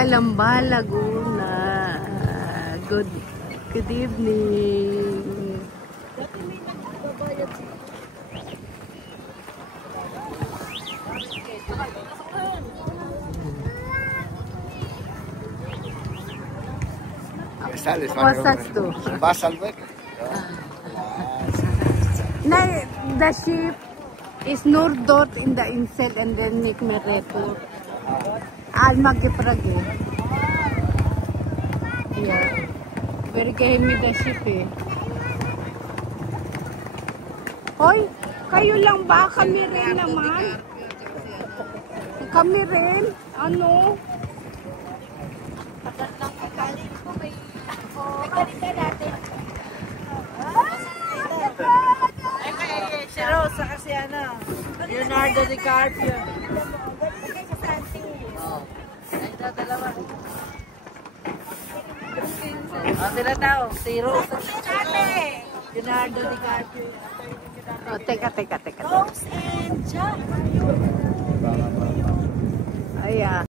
Calamba, Laguna. Good evening. Was sagst du? Wasserberg. Nein, the ship is nur dort in the insel and then make me report. Maggeprage. Yeah. Very kahimi the ship eh. Hoy, kayo lang ba? Kami rin naman. Kami rin? Ano? Si Rosa kasi ano, Leonardo DiCaprio. Sila tao, si Rosa. Leonardo DiCaprio. Oh, teka. Rose and Jack. Ayan.